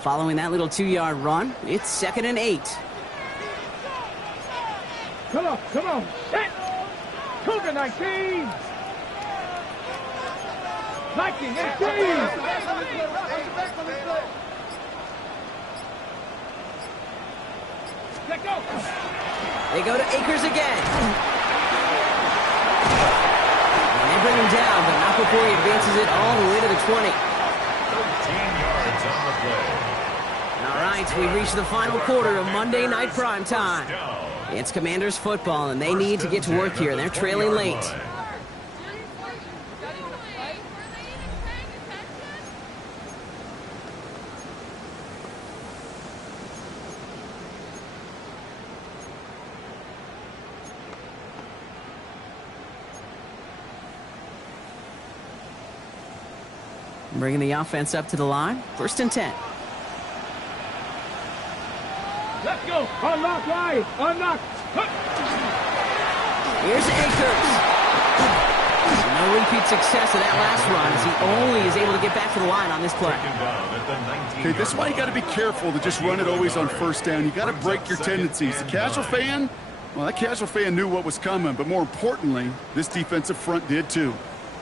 Following that little 2-yard run, it's 2nd and 8. Come on, come on. Set. Cougar 19. 19, 18. Let go. They go to Akers again. And they bring him down, but not before he advances it all the way to the 20. 13 yards on the play. All right, we've reached the final quarter of Monday Night Primetime. It's Commanders football, and they need to get to work here. They're trailing late. Bringing the offense up to the line. 1st and 10. Let's go. Unlock line. Unlock. Here's Akers. No repeat success of that last run as he only is able to get back to the line on this play. Okay, this is why you got to be careful to just run it always on 1st down. You got to break your tendencies. The casual fan, well, that casual fan knew what was coming, but more importantly, this defensive front did too.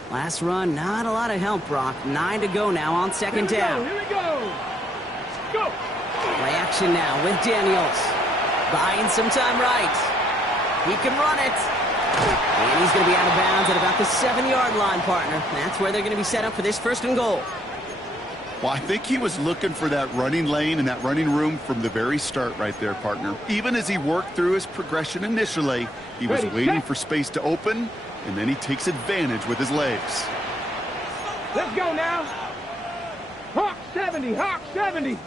Last run, not a lot of help, Brock. 9 to go now on 2nd down. Here we go. Go. Play action now with Daniels. Buying some time right. He can run it. And he's going to be out of bounds at about the 7-yard line, partner. That's where they're going to be set up for this 1st and goal. Well, I think he was looking for that running lane and that running room from the very start right there, partner. Even as he worked through his progression initially, he was waiting for space to open, and then he takes advantage with his legs. Let's go now. Hawk 70, Hawk 70.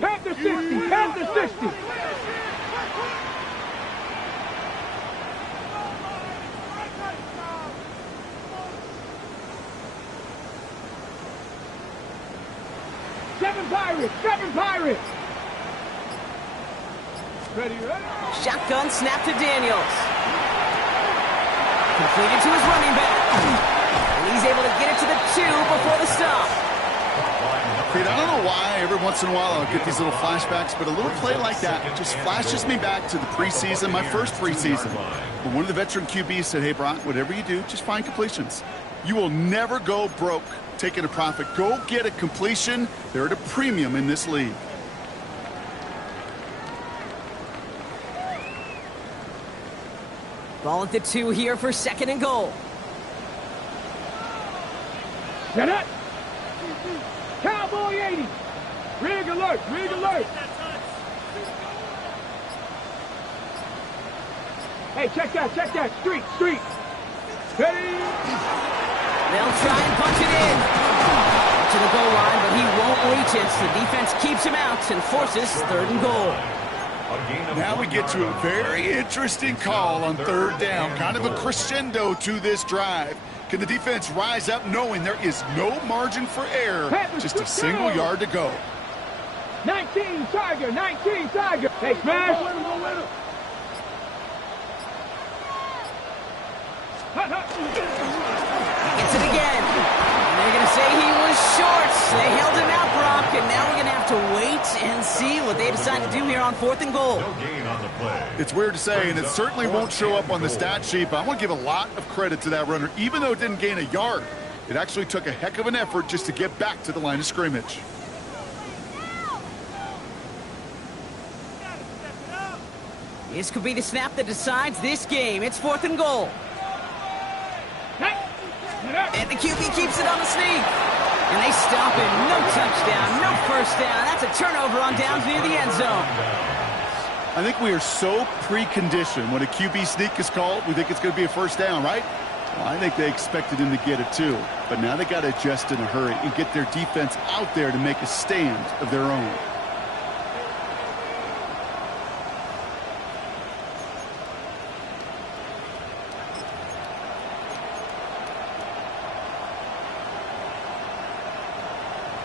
Panther 60, Panther 60. Seven Pirates! Ready? Shotgun snap to Daniels. Completed to his running back. And he's able to get it to the 2 before the stop. Creed, I don't know why every once in a while I'll get these little flashbacks, but a little play like that just flashes me back to the preseason, my first preseason. When one of the veteran QBs said, hey, Brock, whatever you do, just find completions. You will never go broke taking a profit. Go get a completion. They're at a premium in this league. Ball at the 2 here for 2nd and goal. Get it! Cowboy 80! Rig alert! Rig alert! Hey, check that! Street! Ready! They'll try and punch it in. To the goal line, but he won't reach it. The defense keeps him out and forces 3rd and goal. Now we get to a very interesting call on 3rd down. Kind of a crescendo to this drive. Can the defense rise up knowing there is no margin for error? Just a single yard to go. 19 Tiger! Hey, smash! Gets it again. And they're going to say he was short. They held him out, Brock, and now we're going to have to wait and see what they decide to do here on 4th and goal. No gain on the play. It's weird to say, and it certainly won't show up on the stat sheet, but I want to give a lot of credit to that runner. Even though it didn't gain a yard, it actually took a heck of an effort just to get back to the line of scrimmage. This could be the snap that decides this game. It's 4th and goal. And the QB keeps it on the sneak. And they stop him. No touchdown, no 1st down. That's a turnover on downs near the end zone. I think we are so preconditioned when a QB sneak is called, we think it's going to be a 1st down, right? Well, I think they expected him to get it too. But now they got to adjust in a hurry and get their defense out there to make a stand of their own.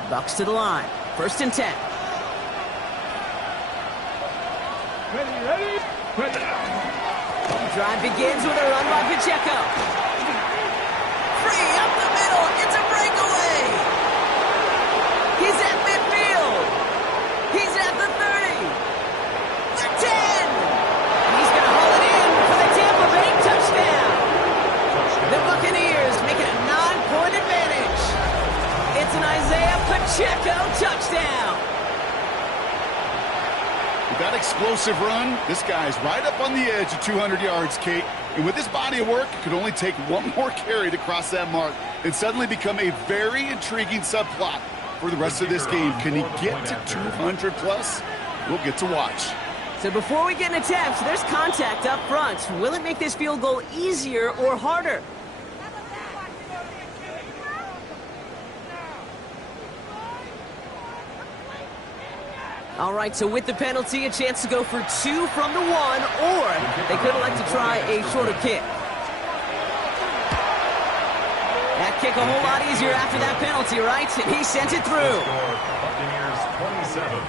Bucks to the line. 1st and 10. Ready? Drive begins with a run by Pacheco. Free up the middle. It's a breakaway. He's at midfield. He's at the 30. The 10. He's going to haul it in for the Tampa Bay touchdown. The Buccaneers make it a 9-point advantage. It's an Isaiah Pacheco touchdown. With that explosive run, this guy's right up on the edge of 200 yards, Kate. And with this body of work, it could only take one more carry to cross that mark and suddenly become a very intriguing subplot for the rest of this game. Can he get to 200 plus? We'll get to watch. So before we get an attempt, there's contact up front. Will it make this field goal easier or harder? All right, so with the penalty, a chance to go for 2 from the 1, or they could elect to try a shorter kick. That kick a whole lot easier after that penalty, right? And he sent it through. Buccaneers 27,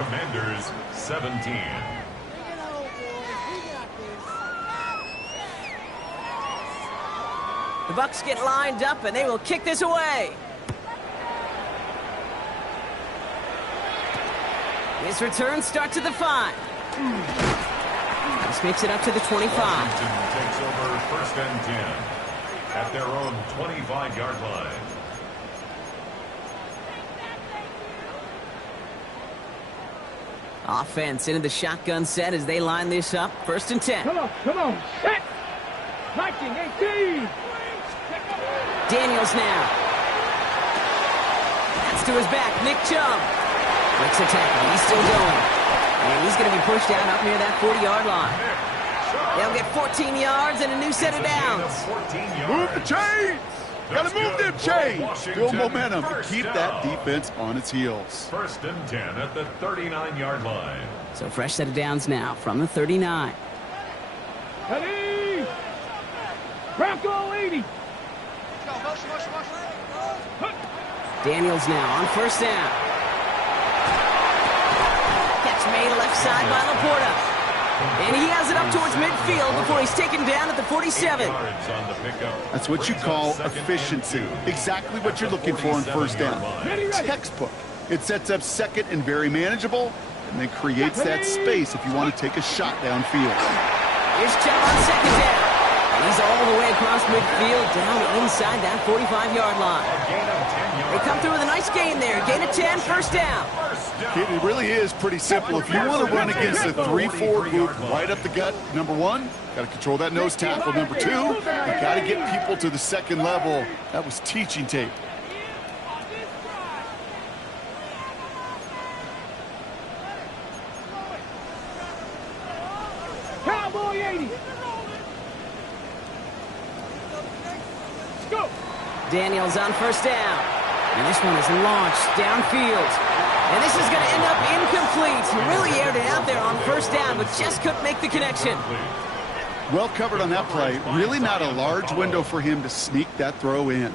Commanders 17. The Bucs get lined up, and they will kick this away. His return starts at the 5. This makes it up to the 25. Washington takes over 1st and 10 at their own 25-yard line. Offense into the shotgun set as they line this up. 1st and 10. Come on, set. 19-18. Daniels now. That's to his back. Nick Chubb. Breaks a tackle. He's still going. And he's going to be pushed out up near that 40-yard line. They'll get 14 yards and a new set of downs. Move the chains. Got to move them chains. Build momentum to keep that defense on its heels. 1st and 10 at the 39-yard line. So fresh set of downs now from the 39. Ready. Bronco 80. Daniels now on 1st down. Catch made left side by Laporta. And he has it up towards midfield before he's taken down at the 47. That's what you call efficiency. Exactly what you're looking for on 1st down. Textbook. It sets up 2nd and very manageable, and then creates that space if you want to take a shot downfield. Here's Chubb on 2nd down. And he's all the way across midfield down inside that 45-yard line. They come through with a nice gain there. Gain of 10, 1st down. It really is pretty simple. If you want to run against a 3-4 group right up the gut, number 1, got to control that nose tackle. Number 2, you got to get people to the 2nd level. That was teaching tape. Cowboy 80. Let's go. Daniels on 1st down. And this one is launched downfield. And this is going to end up incomplete. Really aired it out there on 1st down, but just couldn't make the connection. Well covered on that play. Really not a large window for him to sneak that throw in.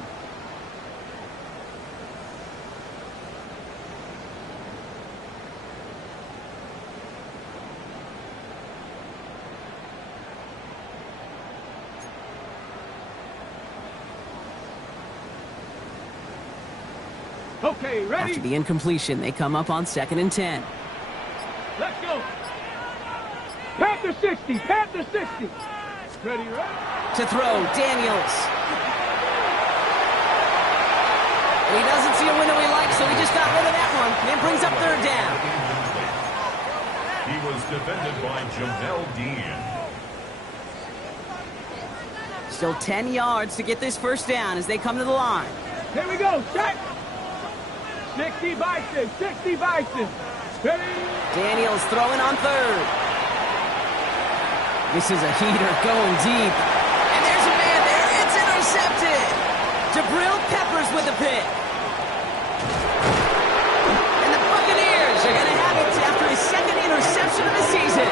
Okay, ready? After the incompletion, they come up on 2nd and 10. Let's go. Panther 60. Panther 60. Ready, right? To throw, Daniels. He doesn't see a window he likes, so he just got rid of that one. And it brings up 3rd down. He was defended by Jamel Dean. Still 10 yards to get this 1st down as they come to the line. Here we go. Check. 60 Bison. 60 Bison. Ready? Daniels throwing on 3rd. This is a heater going deep. And there's a man there. It's intercepted. Jabril Peppers with the pick. And the Buccaneers are going to have it after his 2nd interception of the season.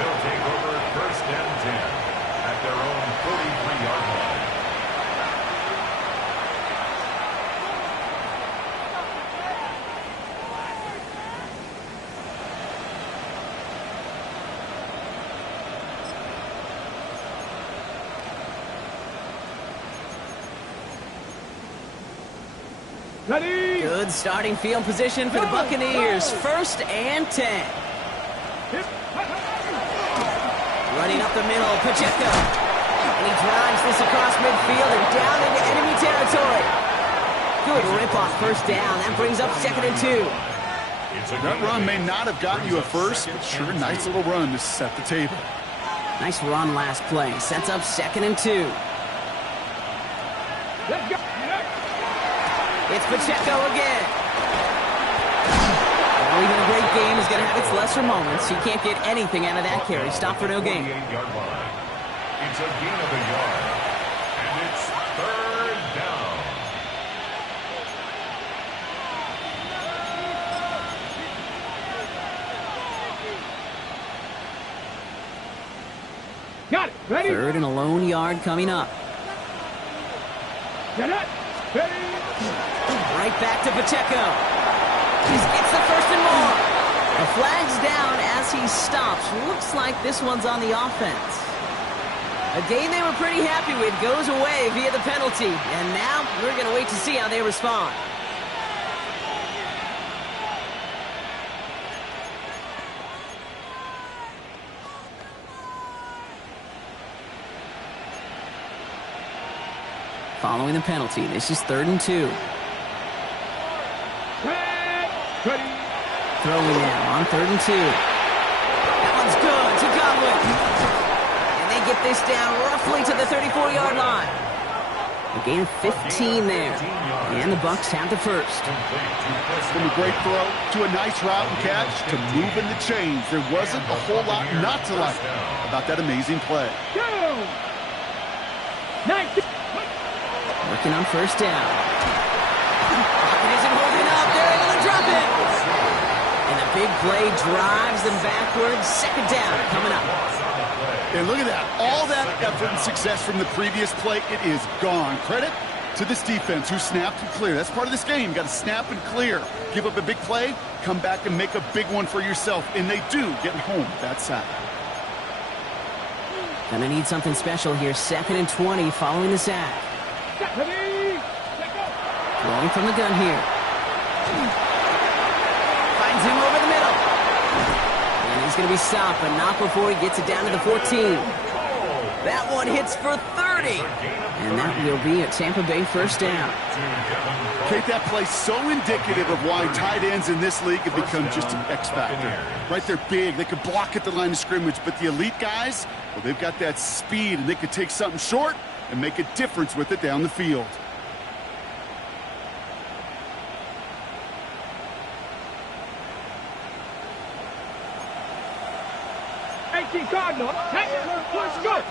They'll take over 1st and 10 at their own 43-yard line. Ready? Good starting field position for the Buccaneers. 1st and 10. Running up the middle, Pacheco. And he drives this across midfield and down into enemy territory. Good rip-off 1st down. That brings up 2nd and 2. That run may not have gotten you a first, but sure, nice little run to set the table. Nice run last play. Sets up 2nd and 2. Let's go. It's Pacheco again. Well, even a great game is going to have its lesser moments. You can't get anything out of that carry. Stop for no gain. It's a gain of a yard. And it's 3rd down. Got it. Ready? 3rd and a lone yard coming up. Get it. Ready? Right back to Pacheco. He gets the 1st and more. The flag's down as he stops. Looks like this one's on the offense. A game they were pretty happy with goes away via the penalty. And now we're going to wait to see how they respond. Following the penalty, this is 3rd and 2. Ready? Throwing now on 3rd and 2. That one's good to Godwin. And they get this down roughly to the 34-yard line. A gain of 15 there. And the Bucs have the first. From a great throw to a nice route and catch to moving the chains. There wasn't a whole lot not to like about that amazing play. Working on 1st down. Pocket isn't holding up. They're able to drop it. And the big play drives them backwards. 2nd down coming up. And look at that. All that effort and success from the previous play, it is gone. Credit to this defense who snapped and cleared. That's part of this game. You got to snap and clear. Give up a big play, come back and make a big one for yourself. And they do, getting home with that sack. Gonna need something special here. 2nd and 20 following the sack. Throwing from the gun here. Finds him over the middle. And he's going to be stopped, but not before he gets it down to the 14. That one hits for 30. And that will be a Tampa Bay 1st down. Kate, that play so indicative of why tight ends in this league have become just an X factor. Right, they're big. They could block at the line of scrimmage, but the elite guys, well, they've got that speed, and they could take something short and make a difference with it down the field. Cardinal. Let's go.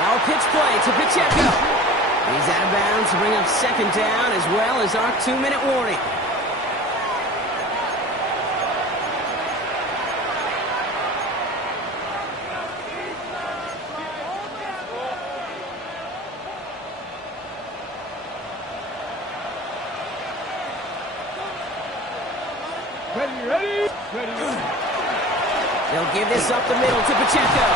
Now pitch play to Pacheco. He's out of bounds to bring up 2nd down as well as our 2-minute warning. Ready. They'll give this up the middle to Pacheco.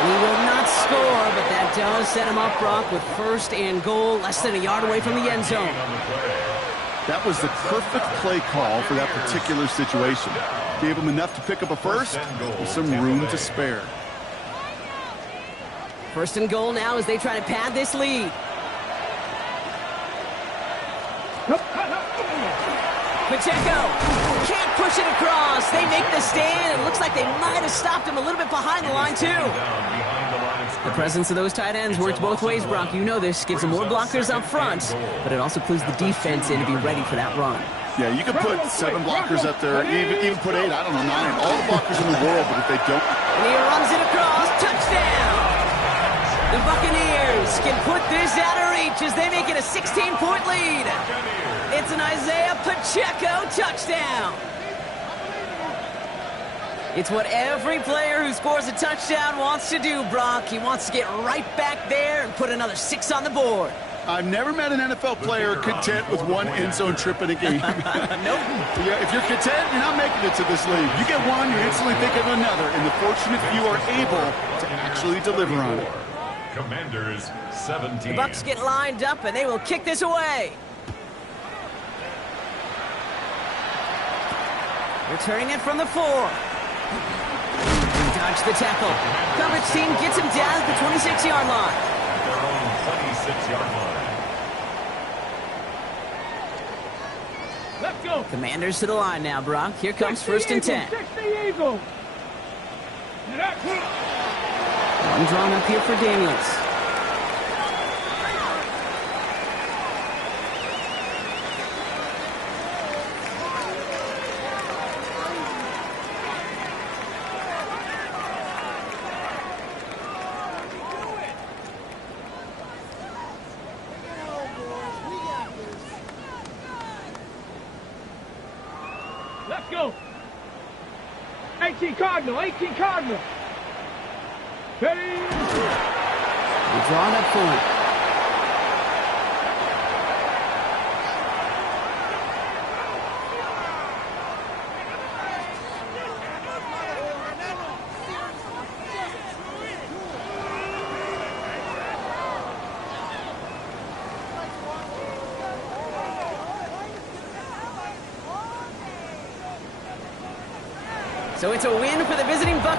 And he will not score, but that does set him up, Brock, with 1st and goal, less than a yard away from the end zone. That was the perfect play call for that particular situation. Gave him enough to pick up a first with some room to spare. 1st and goal now as they try to pad this lead. Pacheco can't push it across. They make the stand. It looks like they might have stopped him a little bit behind the line, too. The presence of those tight ends works both ways, Brock. You know this. Gives them more blockers up front, but it also clues the defense in to be ready for that run. Yeah, you could put 7 blockers up there, even put 8, I don't know, 9. All the blockers in the world, but if they don't... And he runs it across. Touchdown! The Buccaneers can put this out of reach as they make it a 16-point lead. It's an Isaiah Pacheco touchdown. It's what every player who scores a touchdown wants to do, Brock. He wants to get right back there and put another 6 on the board. I've never met an NFL player content with 1 end zone trip in a game. Nope. Yeah, if you're content, you're not making it to this league. You get one, you instantly think of another, and the fortunate few are able to actually deliver on it. Commanders 17. The Bucs get lined up, and they will kick this away. Returning it from the 4. Dodge the tackle. Coverage team gets him down at the 26-yard line. At their own 26-yard line. Let's go. Commanders to the line now, Brock. Here comes 1st and 10. 60 Eagle. One drawn up here for Daniels. Let's go. 18 Cardinal. 18 Cardinal. Ready. We're drawn up for it. So it's a win for the visiting Buccaneers.